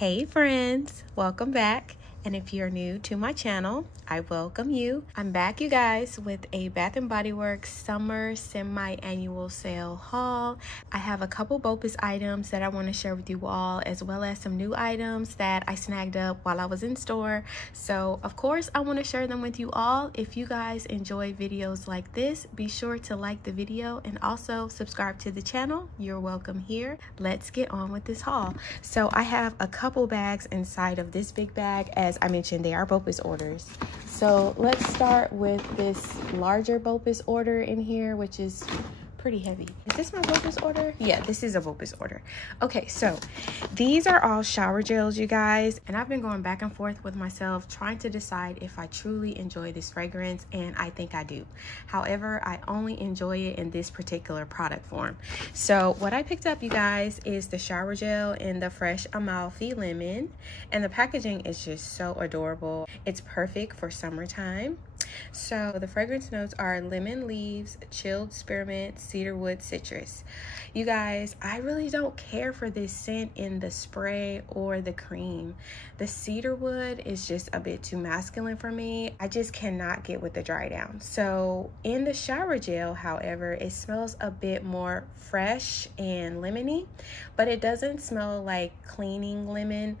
Hey friends, welcome back. And if you're new to my channel, I welcome you. I'm back, you guys, with a Bath & Body Works summer semi-annual sale haul. I have a couple BOPUS items that I want to share with you all, as well as some new items that I snagged up while I was in store. So of course, I want to share them with you all. If you guys enjoy videos like this, be sure to like the video and also subscribe to the channel. You're welcome here. Let's get on with this haul. So I have a couple bags inside of this big bag. As I mentioned, they are BOPUS orders. So let's start with this larger BOPUS order in here, which is pretty heavy. Is this my BOPUS order? Yeah, this is a BOPUS order. Okay, so these are all shower gels, you guys, and I've been going back and forth with myself trying to decide if I truly enjoy this fragrance, and I think I do. However, I only enjoy it in this particular product form. So what I picked up, you guys, is the shower gel in the Fresh Amalfi Lemon, and the packaging is just so adorable. It's perfect for summertime. So the fragrance notes are lemon leaves, chilled spearmint, cedarwood, citrus. You guys, I really don't care for this scent in the spray or the cream. The cedarwood is just a bit too masculine for me. I just cannot get with the dry down. So in the shower gel, however, it smells a bit more fresh and lemony, but it doesn't smell like cleaning lemon.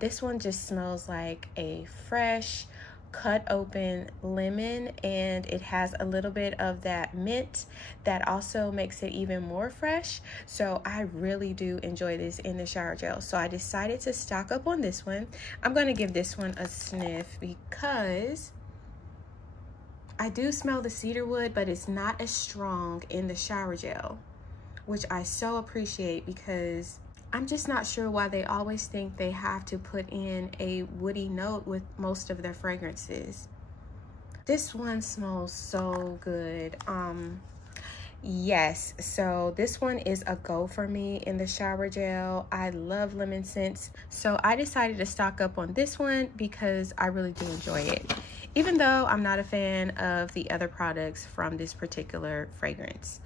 This one just smells like a fresh, cut open lemon, and it has a little bit of that mint that also makes it even more fresh. So I really do enjoy this in the shower gel. So I decided to stock up on this one. I'm going to give this one a sniff because I do smell the cedarwood, but it's not as strong in the shower gel, which I so appreciate because I'm just not sure why they always think they have to put in a woody note with most of their fragrances. This one smells so good. Yes, so this one is a go for me in the shower gel. I love lemon scents, so I decided to stock up on this one because I really do enjoy it, even though I'm not a fan of the other products from this particular fragrance.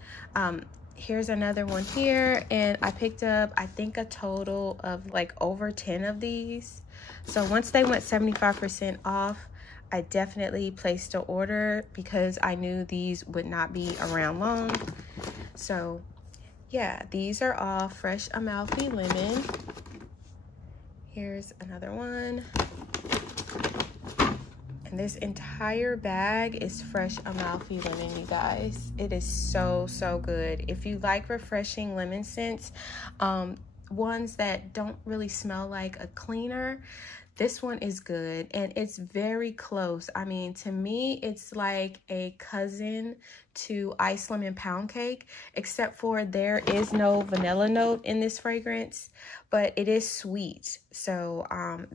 Here's another one here, and I picked up, I think, a total of like over 10 of these. So once they went 75% off, I definitely placed an order because I knew these would not be around long. So yeah, these are all Fresh Amalfi Lemon. Here's another one. And this entire bag is Fresh Amalfi Lemon, you guys. It is so, so good. If you like refreshing lemon scents, ones that don't really smell like a cleaner, this one is good, and it's very close. I mean, to me, it's like a cousin to Ice Lemon Pound Cake, except for there is no vanilla note in this fragrance, but it is sweet. So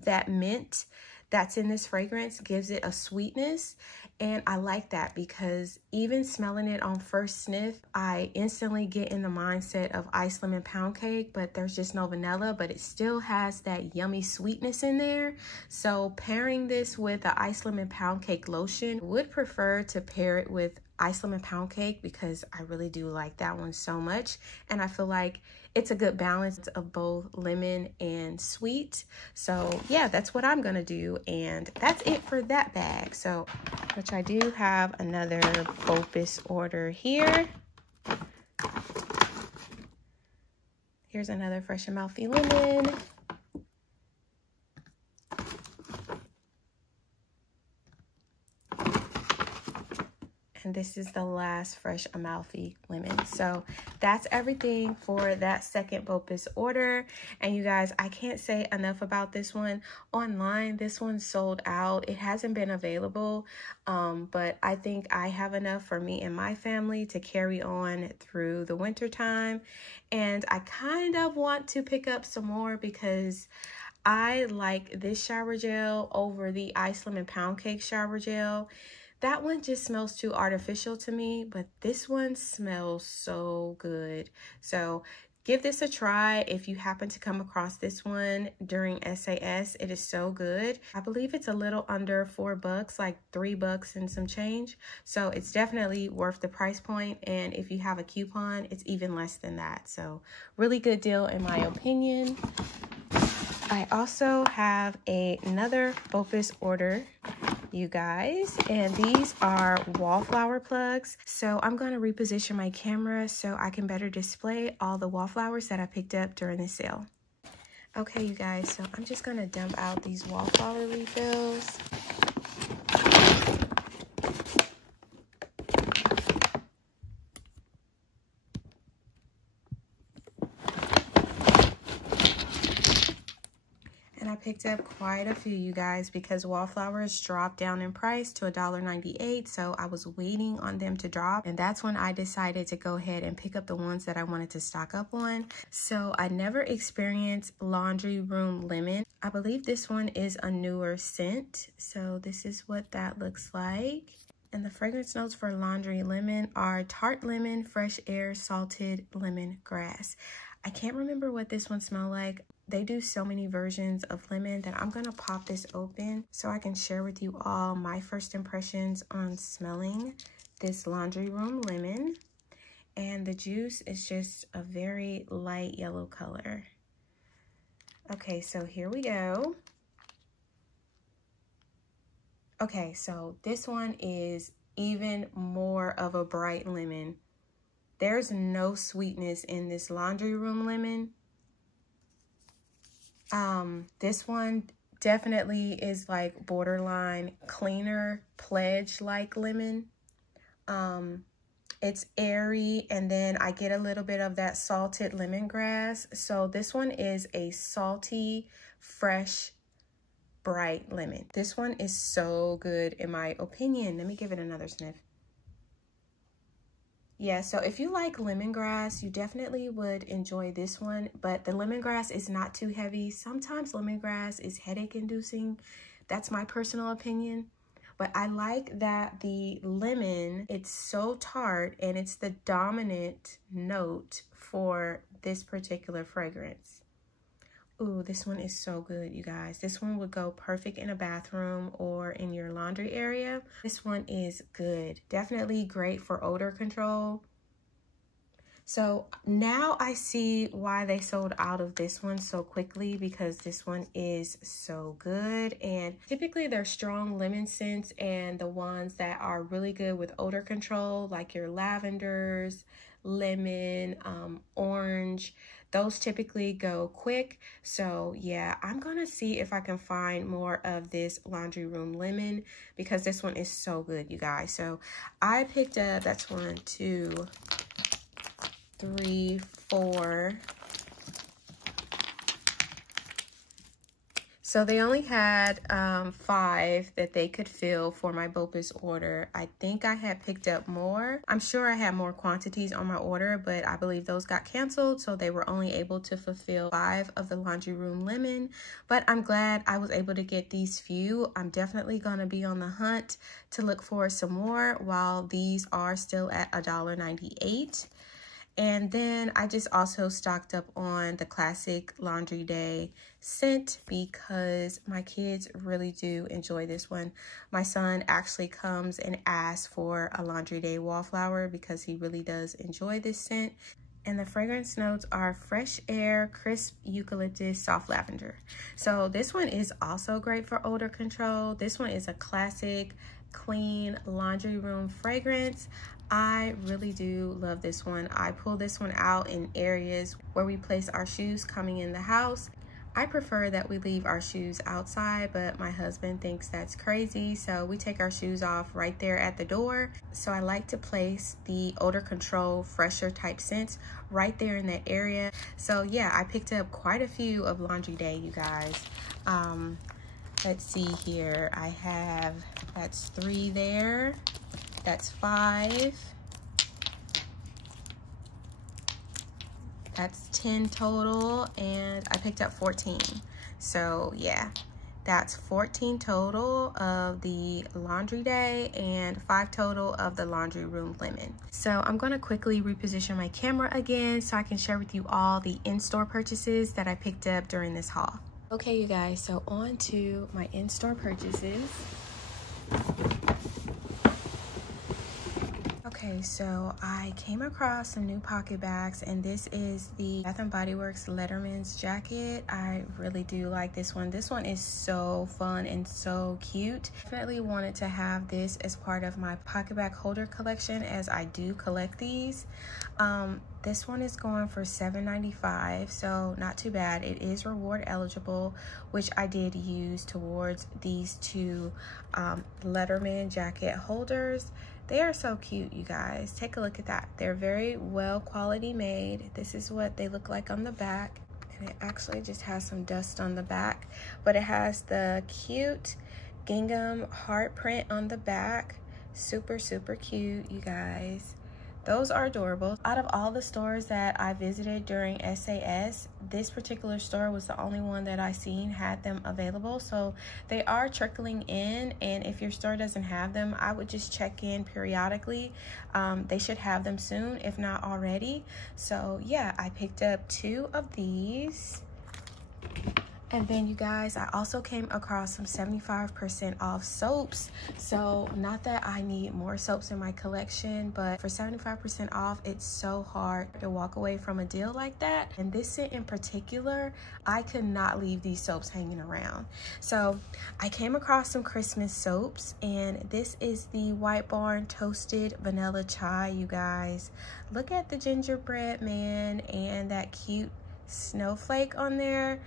that mint that's in this fragrance gives it a sweetness, and I like that because even smelling it on first sniff, I instantly get in the mindset of Ice Lemon Pound Cake, but there's just no vanilla, but it still has that yummy sweetness in there. So pairing this with the Ice Lemon Pound Cake lotion, would prefer to pair it with Ice Lemon Pound Cake because I really do like that one so much, and I feel like it's a good balance of both lemon and sweet. So yeah, that's what I'm gonna do, and that's it for that bag. So, which I do have another BOPUS order here. Here's another Fresh Amalfi Lemon. And this is the last Fresh Amalfi Lemon. So that's everything for that second BOPUS order. And you guys, I can't say enough about this one. Online, this one sold out. It hasn't been available, but I think I have enough for me and my family to carry on through the winter time. And I kind of want to pick up some more because I like this shower gel over the Ice Lemon Pound Cake shower gel. That one just smells too artificial to me, but this one smells so good. So give this a try if you happen to come across this one during SAS. It is so good. I believe it's a little under $4, like $3 and some change. So it's definitely worth the price point. And if you have a coupon, it's even less than that. So really good deal in my opinion. I also have another BOPUS order, you guys, and these are wallflower plugs. So I'm going to reposition my camera so I can better display all the wallflowers that I picked up during the sale. Okay, you guys, so I'm just going to dump out these wallflower refills. I picked up quite a few, you guys, because wallflowers dropped down in price to $1.98, so I was waiting on them to drop, and that's when I decided to go ahead and pick up the ones that I wanted to stock up on. So I never experienced Laundry Room Lemon. I believe this one is a newer scent, so this is what that looks like. And the fragrance notes for Laundry Lemon are tart lemon, fresh air, salted lemongrass. I can't remember what this one smelled like. They do so many versions of lemon that I'm gonna pop this open so I can share with you all my first impressions on smelling this Laundry Room Lemon. And the juice is just a very light yellow color. Okay, so here we go. Okay, so this one is even more of a bright lemon. There's no sweetness in this Laundry Room Lemon. This one definitely is like borderline cleaner, pledge-like lemon. It's airy, and then I get a little bit of that salted lemongrass. So this one is a salty, fresh, bright lemon. This one is so good in my opinion. Let me give it another sniff. Yeah, so if you like lemongrass, you definitely would enjoy this one, but the lemongrass is not too heavy. Sometimes lemongrass is headache inducing. That's my personal opinion. But I like that the lemon, it's so tart and it's the dominant note for this particular fragrance. Ooh, this one is so good, you guys. This one would go perfect in a bathroom or in your laundry area. This one is good. Definitely great for odor control. So now I see why they sold out of this one so quickly, because this one is so good. And typically they're strong lemon scents, and the ones that are really good with odor control, like your lavenders, lemon, orange, those typically go quick. So yeah, I'm gonna see if I can find more of this Laundry Room Lemon, because this one is so good, you guys. So I picked up, that's 1, 2, 3, 4. So they only had 5 that they could fill for my BOPUS order. I think I had picked up more. I'm sure I had more quantities on my order, but I believe those got canceled, so they were only able to fulfill 5 of the Laundry Room Lemon. But I'm glad I was able to get these few. I'm definitely gonna be on the hunt to look for some more while these are still at $1.98. And then I just also stocked up on the classic Laundry Day scent, because my kids really do enjoy this one. My son actually comes and asks for a Laundry Day wallflower because he really does enjoy this scent. And the fragrance notes are fresh air, crisp eucalyptus, soft lavender. So this one is also great for odor control. This one is a classic, clean laundry room fragrance. I really do love this one. I pull this one out in areas where we place our shoes coming in the house. I prefer that we leave our shoes outside, but my husband thinks that's crazy, so we take our shoes off right there at the door. So I like to place the odor control fresher type scents right there in that area. So yeah, I picked up quite a few of Laundry Day, you guys. Let's see here. I have, that's 3 there. That's 5. That's 10 total, and I picked up 14. So yeah, that's 14 total of the Laundry Day and 5 total of the Laundry Room Lemon. So I'm gonna quickly reposition my camera again so I can share with you all the in-store purchases that I picked up during this haul. Okay, you guys, so on to my in-store purchases. Okay, so I came across some new pocket bags, and this is the Bath & Body Works Letterman's jacket. I really do like this one. This one is so fun and so cute. Definitely wanted to have this as part of my pocket bag holder collection, as I do collect these. This one is going for $7.95, so not too bad. It is reward eligible, which I did use towards these two Letterman jacket holders. They are so cute, you guys. Take a look at that. They're very well quality made. This is what they look like on the back. And it actually just has some dust on the back, but it has the cute gingham heart print on the back. Super, super cute, you guys. Those are adorable. Out of all the stores that I visited during SAS, this particular store was the only one that I seen had them available. So they are trickling in, and if your store doesn't have them, I would just check in periodically. They should have them soon, if not already. So yeah, I picked up 2 of these. And then you guys, I also came across some 75% off soaps. So not that I need more soaps in my collection, but for 75% off, it's so hard to walk away from a deal like that. And this scent in particular, I could not leave these soaps hanging around. So I came across some Christmas soaps, and this is the White Barn Toasted Vanilla Chai, you guys. Look at the gingerbread man and that cute snowflake on there,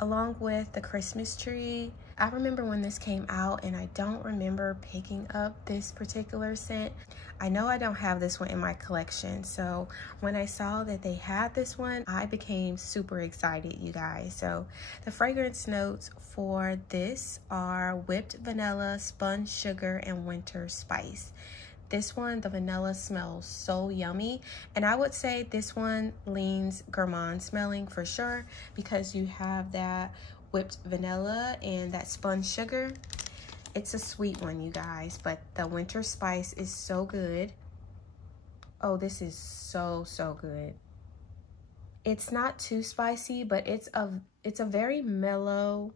along with the Christmas tree. I remember when this came out, and I don't remember picking up this particular scent. I know I don't have this one in my collection, so when I saw that they had this one, I became super excited, you guys. So the fragrance notes for this are whipped vanilla, spun sugar, and winter spice. This one, the vanilla smells so yummy, and I would say this one leans gourmand smelling for sure, because you have that whipped vanilla and that spun sugar. It's a sweet one, you guys, but the winter spice is so good. Oh, this is so good. It's not too spicy, but it's a very mellow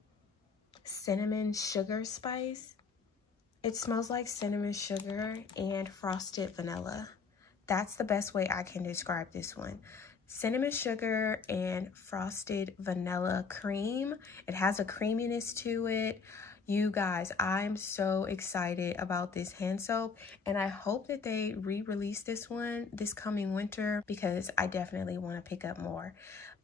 cinnamon sugar spice. It smells like cinnamon sugar and frosted vanilla. That's the best way I can describe this one. Cinnamon sugar and frosted vanilla cream. It has a creaminess to it. You guys, I'm so excited about this hand soap, and I hope that they re-release this one this coming winter, because I definitely want to pick up more.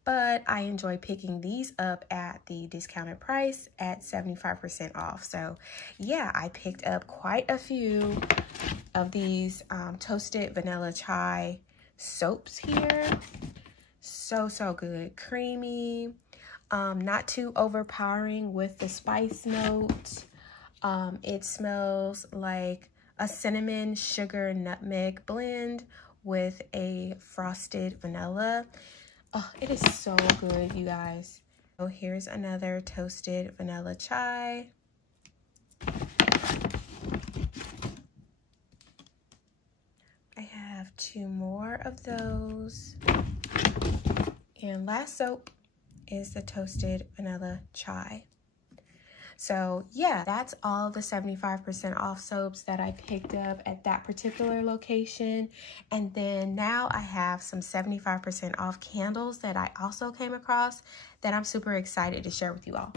But I enjoy picking these up at the discounted price at 75% off. So yeah, I picked up quite a few of these toasted vanilla chai soaps here. So good, creamy, not too overpowering with the spice notes. It smells like a cinnamon, sugar, nutmeg blend with a frosted vanilla. Oh, it is so good, you guys. So here's another toasted vanilla chai. I have 2 more of those. And last soap is the toasted vanilla chai. So yeah, that's all the 75% off soaps that I picked up at that particular location. And then now I have some 75% off candles that I also came across that I'm super excited to share with you all.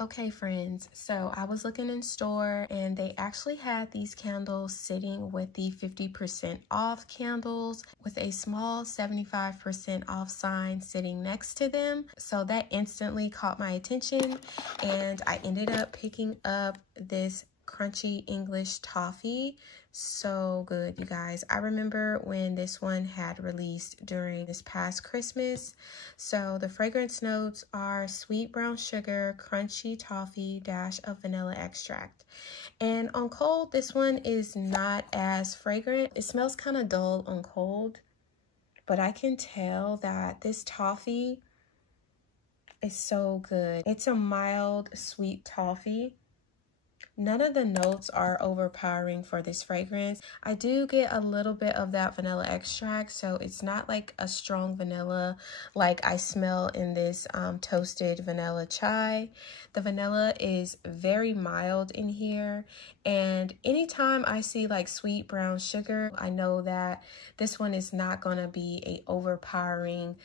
Okay, friends, so I was looking in store, and they actually had these candles sitting with the 50% off candles with a small 75% off sign sitting next to them. So that instantly caught my attention, and I ended up picking up this crunchy English toffee. So good, you guys. I remember when this one had released during this past Christmas. So the fragrance notes are sweet brown sugar, crunchy toffee, dash of vanilla extract. And on cold, this one is not as fragrant. It smells kind of dull on cold, but I can tell that this toffee is so good. It's a mild, sweet toffee. None of the notes are overpowering for this fragrance. I do get a little bit of that vanilla extract, so it's not like a strong vanilla like I smell in this toasted vanilla chai. The vanilla is very mild in here, and anytime I see like sweet brown sugar, I know that this one is not going to be a overpowering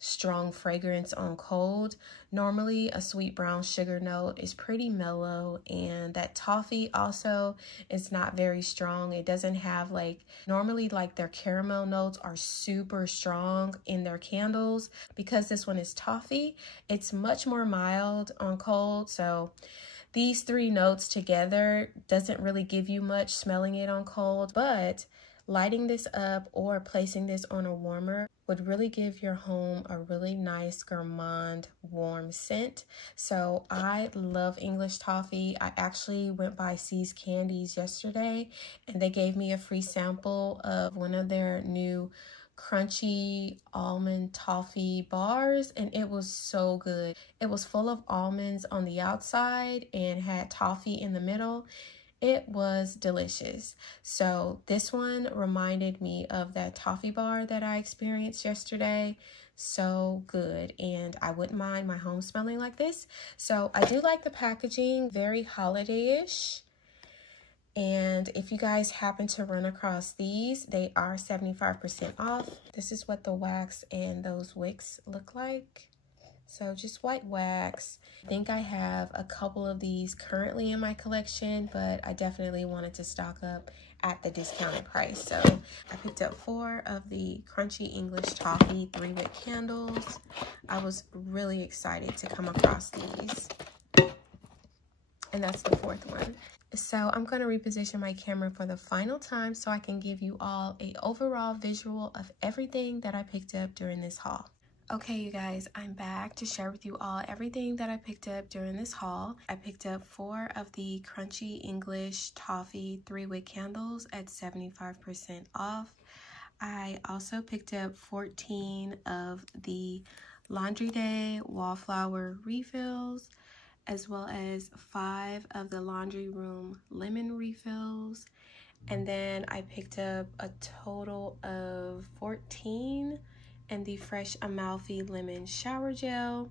strong fragrance on cold. Normally a sweet brown sugar note is pretty mellow, and that toffee also is not very strong. It doesn't have like, normally like their caramel notes are super strong in their candles. Because this one is toffee, it's much more mild on cold. So these three notes together doesn't really give you much smelling it on cold, but lighting this up or placing this on a warmer would really give your home a really nice gourmand warm scent. So I love English toffee. I actually went by C's Candies yesterday, and they gave me a free sample of one of their new crunchy almond toffee bars, and it was so good. It was full of almonds on the outside and had toffee in the middle. It was delicious. So this one reminded me of that toffee bar that I experienced yesterday. So good, and I wouldn't mind my home smelling like this. So I do like the packaging, very holiday-ish. And if you guys happen to run across these, they are 75% off. This is what the wax and those wicks look like. So just white wax. I think I have a couple of these currently in my collection, but I definitely wanted to stock up at the discounted price. So I picked up 4 of the Crunchy English Toffee 3-wick candles. I was really excited to come across these. And that's the 4th one. So I'm going to reposition my camera for the final time so I can give you all an overall visual of everything that I picked up during this haul. Okay, you guys, I'm back to share with you all everything that I picked up during this haul. I picked up 4 of the Crunchy English Toffee 3-wick candles at 75% off. I also picked up 14 of the Laundry Day Wallflower refills, as well as 5 of the Laundry Room lemon refills. And then I picked up a total of 14 and the Fresh Amalfi Lemon Shower Gel.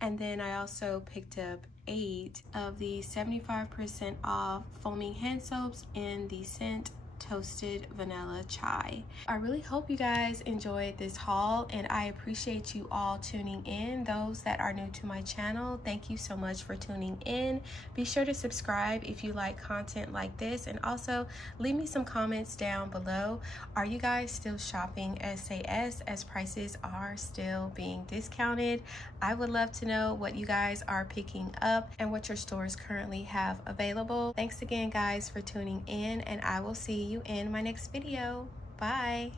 And then I also picked up 8 of the 75% off foaming hand soaps in the scent Toasted Vanilla Chai. I really hope you guys enjoyed this haul, and I appreciate you all tuning in. Those that are new to my channel, thank you so much for tuning in. Be sure to subscribe if you like content like this, and also leave me some comments down below. Are you guys still shopping SAS as prices are still being discounted? I would love to know what you guys are picking up and what your stores currently have available. Thanks again, guys, for tuning in, and I will see you in my next video. Bye.